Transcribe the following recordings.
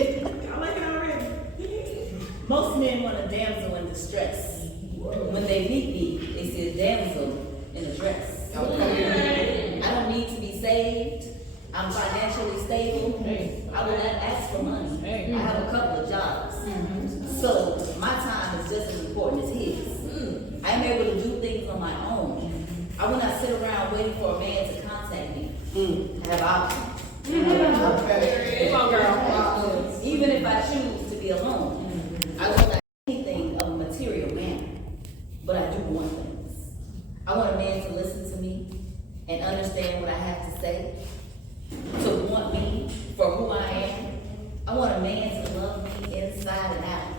like it already. Most men want a damsel in distress. When they meet me, they see a damsel in a dress. Okay. I don't need to be saved. I'm financially stable. I will not ask for money. I have a couple of jobs. So my time is just as important as his. I am able to do things on my own. I will not sit around waiting for a man to contact me. I have options. Okay. Come on, girl. Even if I choose to be alone, I will not do anything of a material manner. But I do want things. I want a man to listen to me and understand what I have to say, to want me for who I am. I want a man to love me inside and out.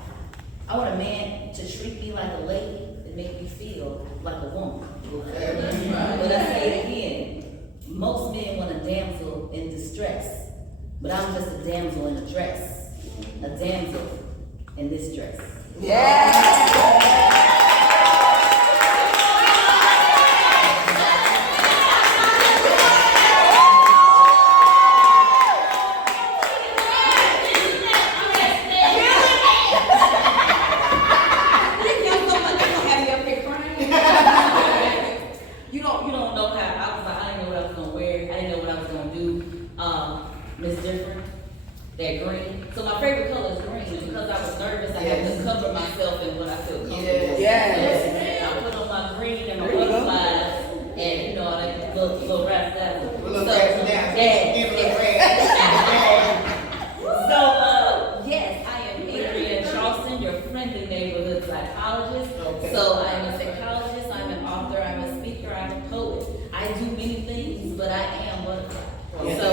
I want a man to treat me like a lady and make me feel like a woman. But I say it again, most men want a damsel in distress, but I'm just a damsel in a dress, a damsel in this dress. You don't know how I was like, I didn't know what I was gonna wear, I didn't know what I was gonna do. Miss Different, that green. So my favorite color is green, and because I was nervous, I had to cover myself in what I feel comfortable. Yes. I put on my green and my butterflies, and you know, like little wrap that. So yes, I am Adrienne Charleston, your friendly neighborhood psychologist. Okay. So I am a psychologist, I'm an author, I'm a speaker, I'm a poet. I do many things, but I am butterfly. Yeah. So,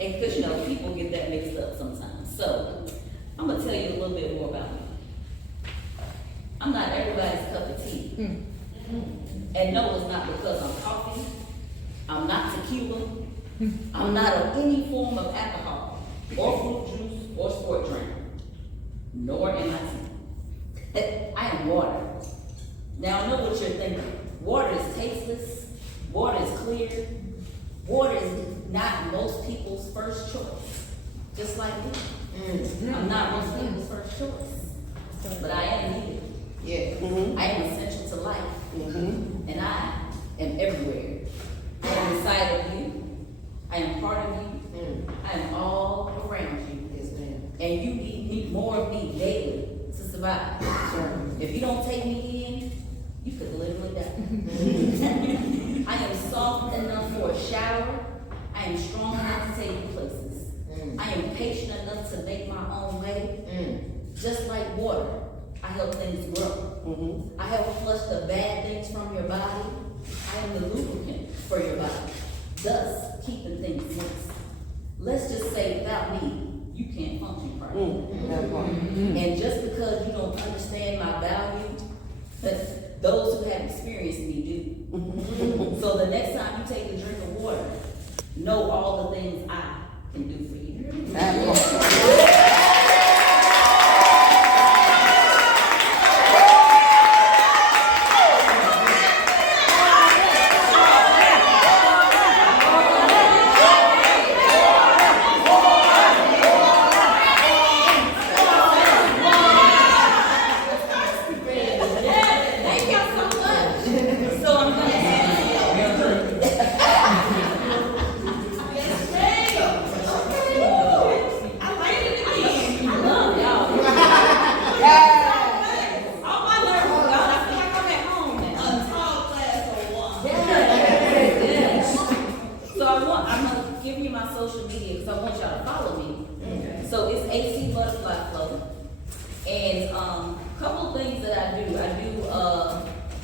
and because you know, people get that mixed up sometimes. So, I'm gonna tell you a little bit more about me. I'm not everybody's cup of tea. And no, it's not because I'm coffee. I'm not tequila. I'm not of any form of alcohol, or fruit juice, or sport drink. Nor am I tea. I am water. Now I know what you're thinking. Water is tasteless. Water is clear. Water is not most people's first choice. Just like me. I'm not most people's first choice. But I am needed. Yeah. I am essential to life. And I am everywhere. I am inside of you. I am part of you. I am all around you. Yes, ma'am. And you need more of me daily to survive. If you don't take me in, you could literally die. I am soft enough for a shower. I am strong enough to take you places. I am patient enough to make my own way. Just like water, I help things grow. I help flush the bad things from your body. I am the lubricant for your body, thus keeping things moist. Let's just say without me, you can't function properly. And just because you don't understand my value, those who have experienced me do. So the next time you take a drink of water, know all the things I can do for you.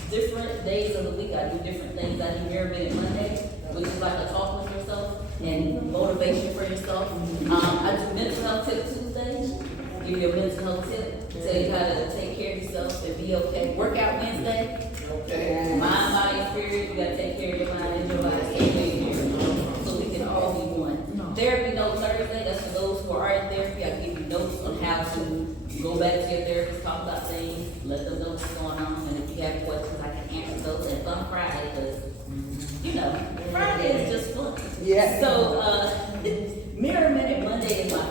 Different days of the week, I do different things. I do Mirror Minute Monday, which is like a talk with yourself and motivation for yourself. I do Mental Health Tip Tuesdays, give you a mental health tip, tell you how to take care of yourself and be okay. Workout Wednesday, mind, body, and spirit. You gotta take care of your mind and your body, so we can all be one. Therapy Note Thursday, that's for those who are in therapy. I give you notes on how to go back to your therapist, talk about things, let them know what's going on, and if you have questions, I can answer those. And Fun Friday, because, you know, Friday is just fun. Yeah. So, Mirror Minute Monday is my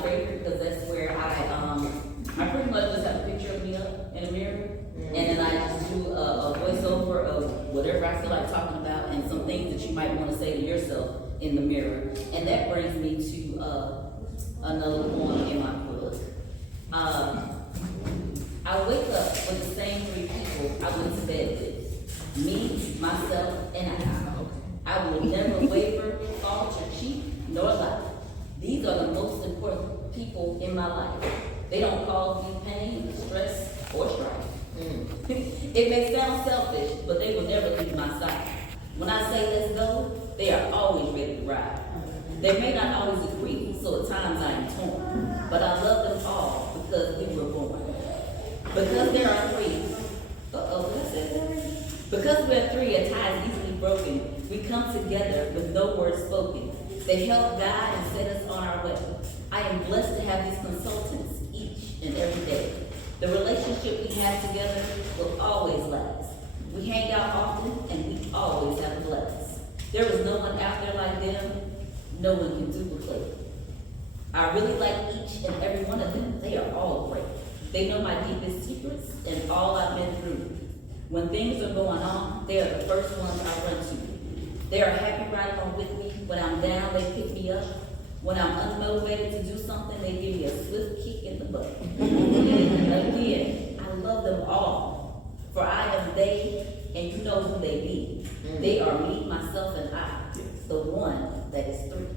might want to say to yourself in the mirror. And that brings me to another poem in my book. I wake up with the same three people I went to bed with. Me, myself, and I will never waver, falter, cheat, nor lie. These are the most important people in my life. They don't cause me pain, stress, or strife. It may sound selfish, but they will never leave my side. When I say let's go, they are always ready to ride. They may not always agree, so at times I am torn. But I love them all because we were born. Because there are three. Did I say that already? Because we're three, a tie is easily broken. We come together with no words spoken. They help guide and set us on our way. I am blessed to have these consultants each and every day. The relationship we have together will always last. We hang out often and we always have a blast. There is no one out there like them. No one can duplicate. I really like each and every one of them. They are all great. They know my deepest secrets and all I've been through. When things are going on, they are the first ones I run to. They are happy right along with me. When I'm down, they pick me up. When I'm unmotivated to do something, they give me a swift kick in the butt. Again, I love them all. For I am they, and you know who they be. They are me, myself, and I. The one that is three.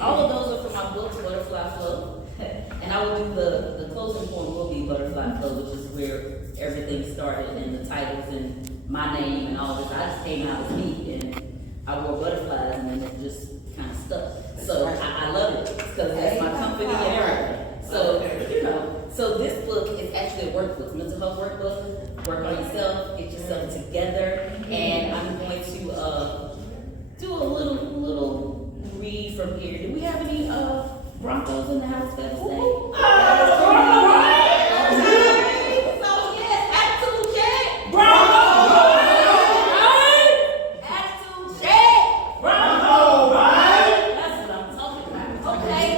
All of those are from my book, Butterfly Flow. And I will do the closing poem will be Butterfly Flow, which is where everything started and the titles and my name and all this. I just came out as me and I wore butterflies and then it just kind of stuck. So I love it because that's my company and everything. So, so this book is actually a workbook, mental health workbook. Work on yourself, get yourself together, and I'm going to do a little read from here. Do we have any Broncos in the house that say? So yes, attitude check. Attitude check. That's what I'm talking about. Okay.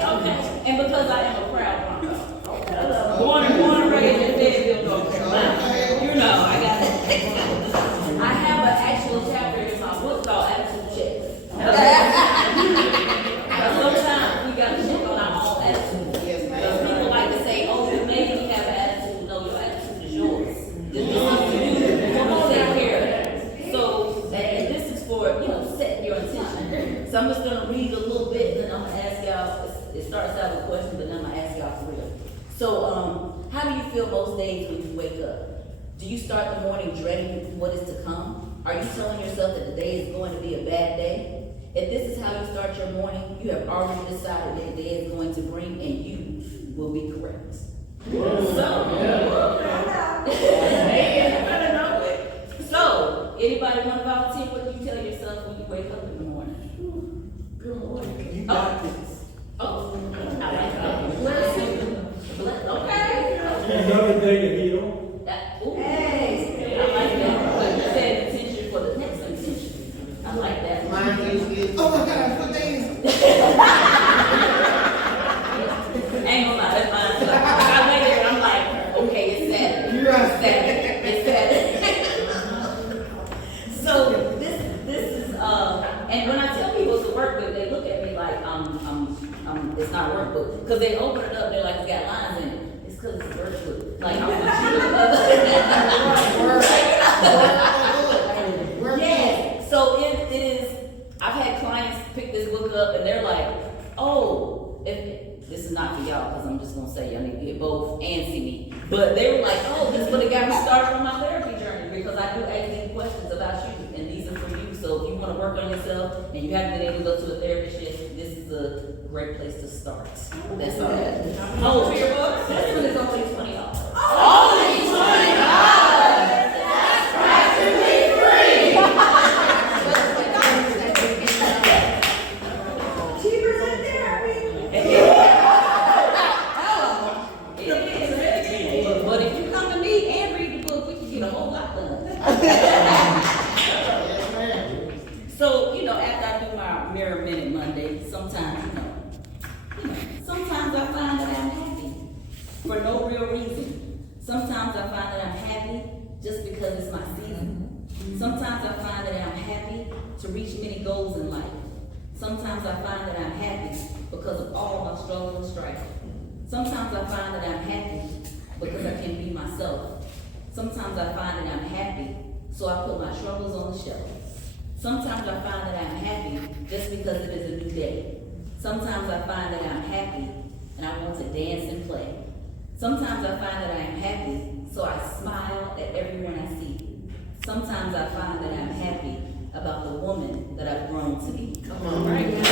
And because I am a proud Bronco. Born and raised in Fayetteville, North Carolina. You know, I got it. I have an actual chapter in my book called Attitude Check. Sometimes we got to check on our own attitude. Because people like to say, oh, you maybe have an attitude. No, your attitude is yours. This is up to you. Come on down here. So, and this is for, setting your intention. So I'm just going to read a little bit, and then I'm going to ask y'all, it starts out with a question, but then I'm going to ask y'all for real. So, how do you feel most days when you wake up? Do you start the morning dreading what is to come? Are you telling yourself that the day is going to be a bad day? If this is how you start your morning, you have already decided that the day is going to bring, and you will be correct. So, anybody want to volunteer? What do you tell yourself when you wake up in the morning? Good morning. You got this. Oh, I like that. Okay. Another day to heal. Hey. I like that. But you said intention for the next intention. I like that. Mine is, oh my God, what day is it? Ain't gonna lie, that's mine too. I wait there and I'm like, okay, it's Saturday. You're right. It's Saturday. So this is and when I tell people it's a workbook, they look at me like it's not a workbook. Because they open it up, they're like, it's got lines in it. It's because it's a workbook. Like I want you to yes. So it is. I've had clients pick this book up and they're like, oh, this is not for y'all because I'm just gonna say y'all need to get both and see me. But they were like, oh, this would have got me started on my therapy journey because I do ask these questions about you and these are for you. So if you want to work on yourself and you haven't been able to go to a therapist yet, this is a great place to start. That's all. Oh, for your book? This one is only $20. Only $20. So, after I do my Mirror Minute Monday, no real reason. Sometimes I find that I'm happy just because it's my season. Sometimes I find that I'm happy to reach many goals in life. Sometimes I find that I'm happy because of all my struggle and strife. Sometimes I find that I'm happy because I can be myself. Sometimes I find that I'm happy, so I put my troubles on the shelf. Sometimes I find that I'm happy just because it is a new day. Sometimes I find that I'm happy and I want to dance and play. Sometimes I find that I am happy, so I smile at everyone I see. Sometimes I find that I'm happy about the woman that I've grown to be. Come on. Right.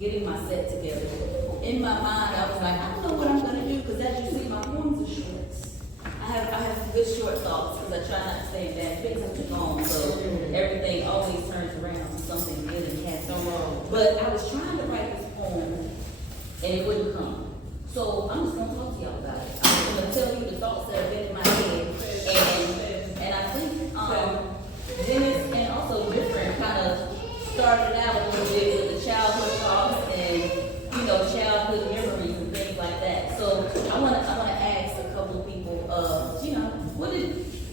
Getting my set together. In my mind, I was like, I don't know what I'm gonna do, because as you see, my poems are short. I have good short thoughts, because I try not to stay in bad space too long, so everything always turns around to something good and happy. But I was trying to write this poem, and it wouldn't come. So I'm just gonna talk to y'all about it. I'm gonna tell you the thoughts that have been in my head, and I think Dennis and also different kind of started out a little bit with the childhood thoughts and childhood memories and things like that. So I wanna ask a couple of people,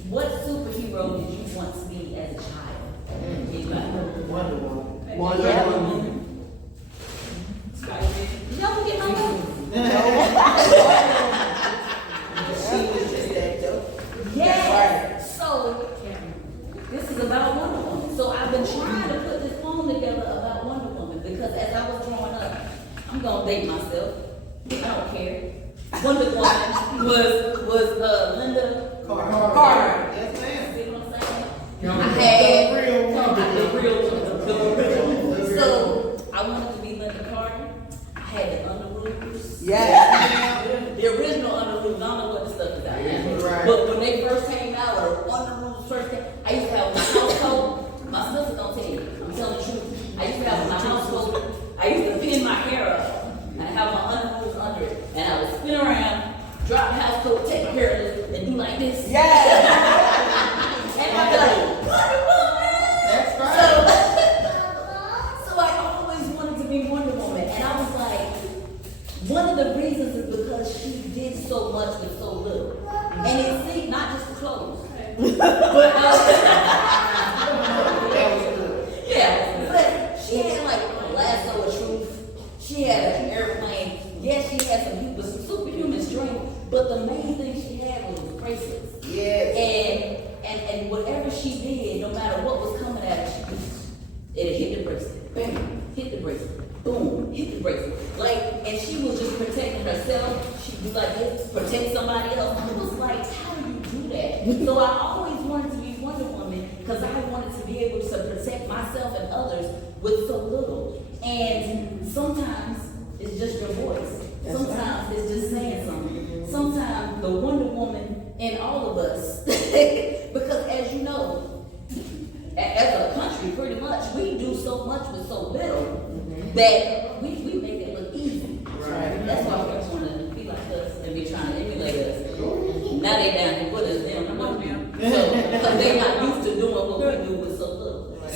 what superhero did you want to be as a child? Anybody? Wonder Woman. Wonder Woman. Y'all can get my name. She was just that dope. Yes. So this is about Wonder Woman. So I've been trying to put this poem together about Wonder Woman because as I was growing up, I'm gonna date myself. I don't care. Wonder Woman was Linda Carter. Yes, ma'am. See what I'm saying? I had the real one. So I wanted to be Linda Carter. I had the Underoos. Yeah. The original Underoos. I don't know what the stuff is out now. Right. But when they first came out, or Underoos first came, I used to have my house coat. My sister don't tell you. I'm telling the truth. I used to have my house coat. I used to pin my hair up and have my Underoos under it, and I would spin around, drop the house coat, take my hair and do like this. Yeah. And I'd be like, Wonder Woman! That's right. So I always wanted to be Wonder Woman, and I was like, one of the reasons is because she did so much with so little. And it seemed not just the clothes. But yeah, but she had like a lasso of truth. She had an airplane. Yes, she had some superhuman strength, but the main thing she had was bracelets. Yes. And whatever she did, no matter what was coming at her, it hit the bracelet. Bam, hit the bracelet. Boom, hit the bracelet. And she was just protecting herself. She'd be like this, protect somebody else. It was like, how do you do that? So I always wanted to be Wonder Woman because I wanted to be able to protect myself and others with so little. And sometimes it's just your voice. Sometimes it's just saying something. Sometimes the Wonder Woman in all of us, because as you know, as a country, pretty much, we do so much with so little that we make it look easy. Right. That's why folks want to be like us and be trying to emulate us. Now they down here with us, they don't know them. So, because they're not used to doing what we do with so little.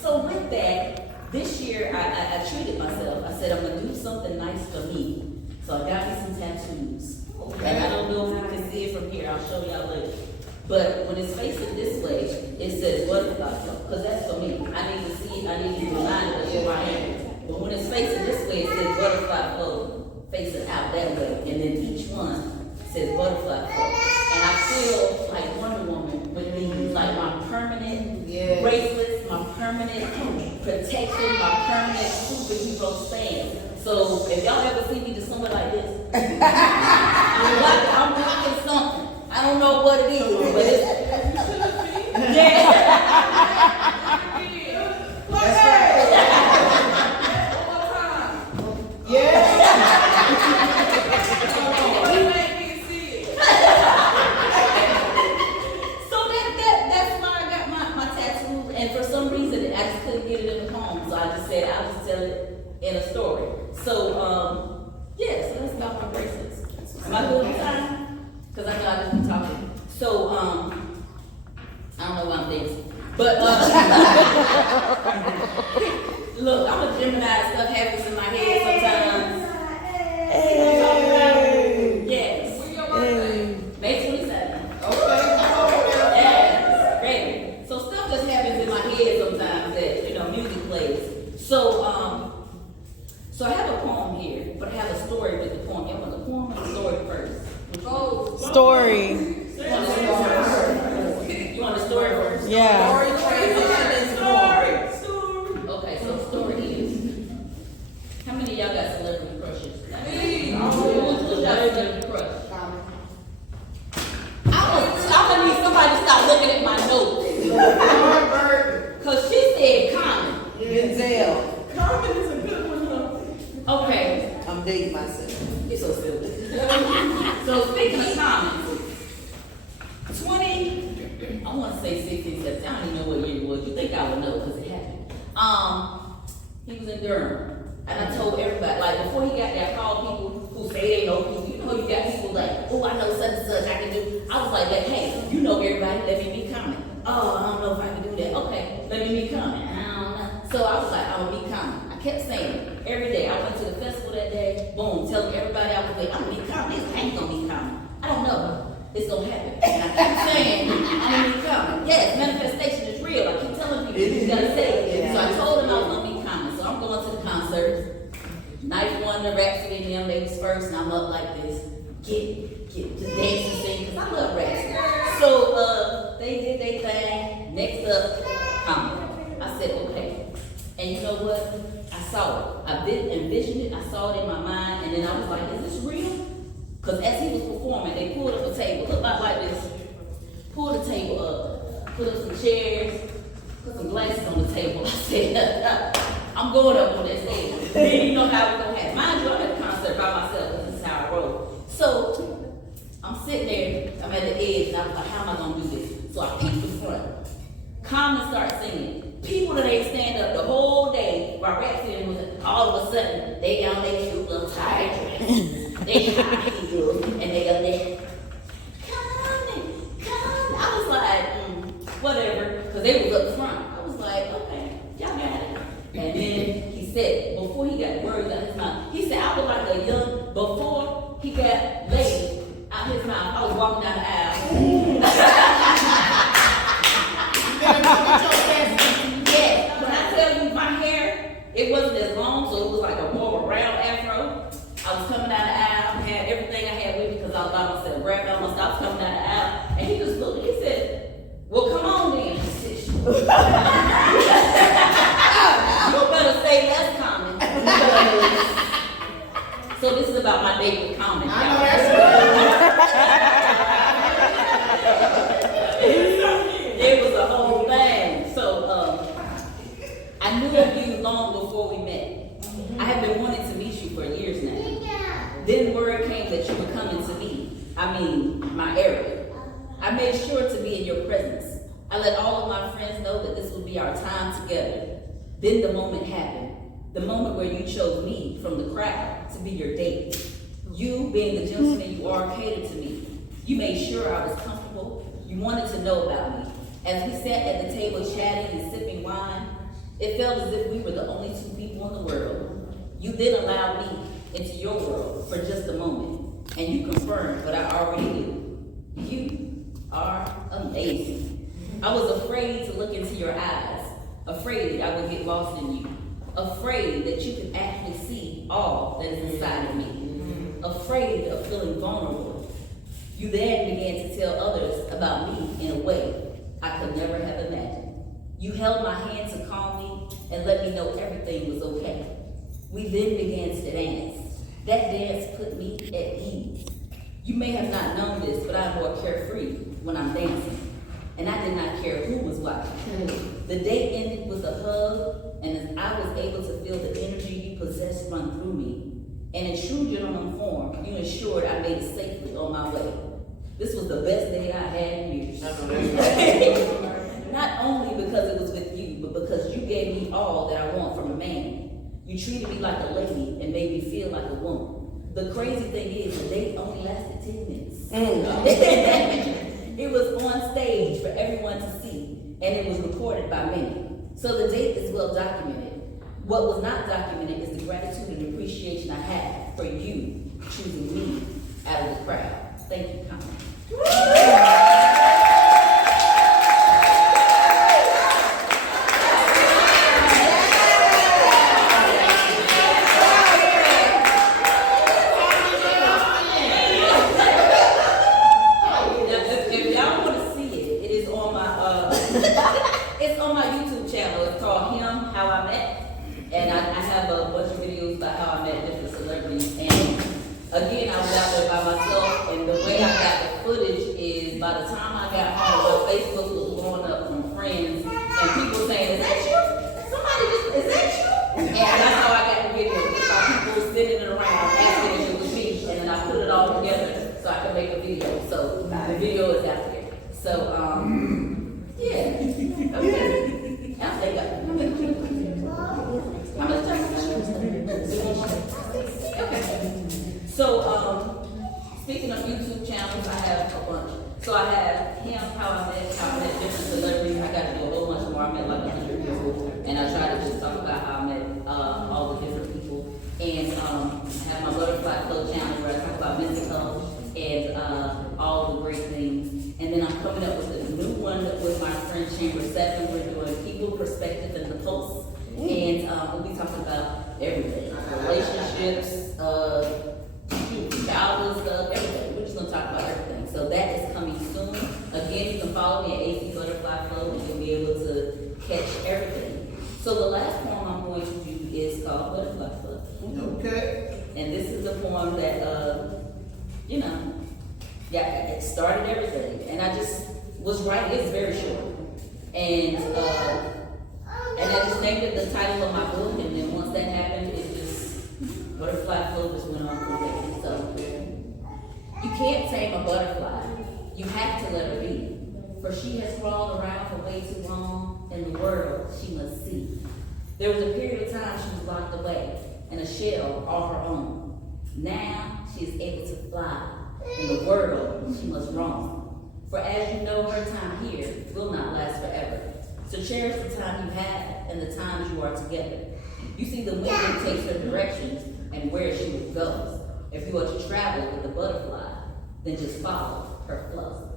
So with that, this year I treated myself. I said I'm gonna do something nice for me. So I got me some tattoos. And I don't know if you can see it from here. I'll show y'all later. But when it's facing this way, it says butterfly flow, because that's for me. I need to see it, I need to be reminded of who I am. But when it's facing this way, it says butterfly flow, facing out that way. And then each one says butterfly flow. And I feel like Wonder Woman with these, like my permanent bracelets, my permanent protection, my permanent superhero stand. So if y'all ever see me just somewhere like this, I'm rocking something. I don't know what it is, but it's yeah. That's right. Yeah. my little time? Cause I know I just be talking. So, I don't know why I'm dancing. But, look, I'm a Gemini, stuff happens in my head sometimes. Yes. When your birthday? May 27th. Okay. Yes, great. So stuff just happens in my head sometimes that, music plays. So I have a poem here, but I have a story with the poem. You want the poem or the story first? Oh, Story. You want the story first? Yeah. Okay, so the story is, how many of y'all got celebrity crushes? Me. Who's got a celebrity crush? I'm gonna need somebody to stop looking at my notes. Cause she said Common. Denzel. Carmen is a good one, though. Okay, I'm dating myself. you're so silly. So speaking of Common, I want to say 16, 17, I don't even know what year it was. You think I would know because it happened. He was in Durham. And I told everybody, like before he got there, I called people who say they know people. You know, you got people like, oh, I know such and such, I can do. I was like, hey, you know everybody, let me be Common. Oh, I don't know if I can do that. Okay, let me be Common. I don't know. So I was like, I'm gonna be Common. I kept saying it every day. I went to the festival that day, boom, telling everybody I was like, I'm gonna be Common. I ain't gonna be Common. I don't know. It's gonna happen. And I keep saying, I'm gonna be Common. Yes, manifestation is real. I keep telling people, you gotta say it. Yeah. So I told him I was gonna be Common. So I'm going to the concert. Night one, the Rhapsody and them, they was first, and I'm up like this. Get, just dance and sing, because I love Rhapsody. So, they did their thing. Next up, Common. I said, okay. And you know what? I saw it. I envisioned it. I saw it in my mind, and then I was like, is this real? Because as he was performing, they pulled up a table, looked like this. Pulled the table up, put up some chairs, put some glasses on the table. I said, I'm going up on that stage. Then you know how it's gonna happen. Mind you, I'm at the concert by myself. This is how I roll. So I'm sitting there, I'm at the edge, and I was like, how am I gonna do this? So I peeked the front. Common starts singing. People that ain't stand up the whole day while Rhapsody was all of a sudden, they down their cute little tight dresses. They high heels, and they go there. Come. I was like, whatever, because they was up front. I was like, okay, y'all got it. And then he said, before he got words out his mouth, he said, I was like a young, before he got laid out his mouth, I was walking down the aisle. Yeah, when I tell you my hair, it wasn't as long, so it was like a more of a round afro. I was coming down the aisle, had everything I had with me because I was by myself, grabbed all my stuff, coming down the aisle, and he just looked, he said, well, come on then. You better say less Common. So this is about my date with Common. I know that's It was a whole thing. So I knew of you long before we met. I have been wanting to meet you for years now. Then word came that you were coming to me. I mean, my area. I made sure to be in your presence. I let all of my friends know that this would be our time together. Then the moment happened. The moment where you chose me from the crowd to be your date. You, being the gentleman you are, catered to me. You made sure I was comfortable. You wanted to know about me. As we sat at the table chatting and sipping wine, it felt as if we were the only two people in the world. You then allowed me into your world for just a moment, and you confirmed what I already knew. You are amazing. I was afraid to look into your eyes, afraid I would get lost in you, afraid that you could actually see all that is inside of me, afraid of feeling vulnerable. You then began to tell others about me in a way I could never have imagined. You held my hand to calm me and let me know everything was okay. We then began to dance. That dance put me at ease. You may have not known this, but I'm more carefree when I'm dancing. And I did not care who was watching. The day ended with a hug, and as I was able to feel the energy you possessed run through me, and in true gentleman form, you ensured I made it safely on my way. This was the best day I had in years. Not only because it was with you, but because you gave me all that I want from a man. You treated me like a lady and made me feel like a woman. The crazy thing is, the date only lasted 10 minutes. Mm. It was on stage for everyone to see, and it was recorded by many. So the date is well documented. What was not documented is the gratitude and appreciation I have for you choosing me out of the crowd. Thank you, Connie. If y'all want to see it, it is on my it's on my YouTube channel. It's called Him How I Met, and I have a bunch of videos about how I met different celebrities. And again, I was out there by myself, and the way I got the footage is by the time I got home, my Facebook was blowing up from friends and people saying, "Is that you? Somebody just is that you?" And that's how I got the video. It's by people sitting it around asking if it was me, and then I put it all together so I could make a video. So the video is out there. So yeah. Okay. I'll take that. How much time is that? Okay. So speaking of YouTube channels, I have a bunch. So I have Him How I Met different celebrities. I got to do a whole bunch more. I met like 100 people, and I try to just talk about how I met all the different people. And I have my Butterfly Flow channel where I talk about mental health and all the great things. And then I'm coming up with a new one with my friend Chamber 7. We're doing people, perspective, and the pulse. And we'll be talking about everything. Relationships, childhood stuff, everything. We're just gonna talk about everything. So that is coming soon. Again, you can follow me at AC Butterfly Flow and you'll be able to catch everything. So the last poem I'm going to do is called Butterfly Flow. Okay. And this is the poem that it started everything. And I just was writing, it's very short. And I just named it the title of my book, and then once that happened, it just, Butterfly Flow just went on from there. So, you can't tame a butterfly. You have to let her be. For she has crawled around for way too long, in the world she must see. There was a period of time she was locked away, in a shell all her own. Now she is able to fly. In the world she must roam. For as you know, her time here will not last forever. So cherish the time you have and the times you are together. You see the wind takes her directions and where she goes. If you are to travel with a butterfly, then just follow her flow.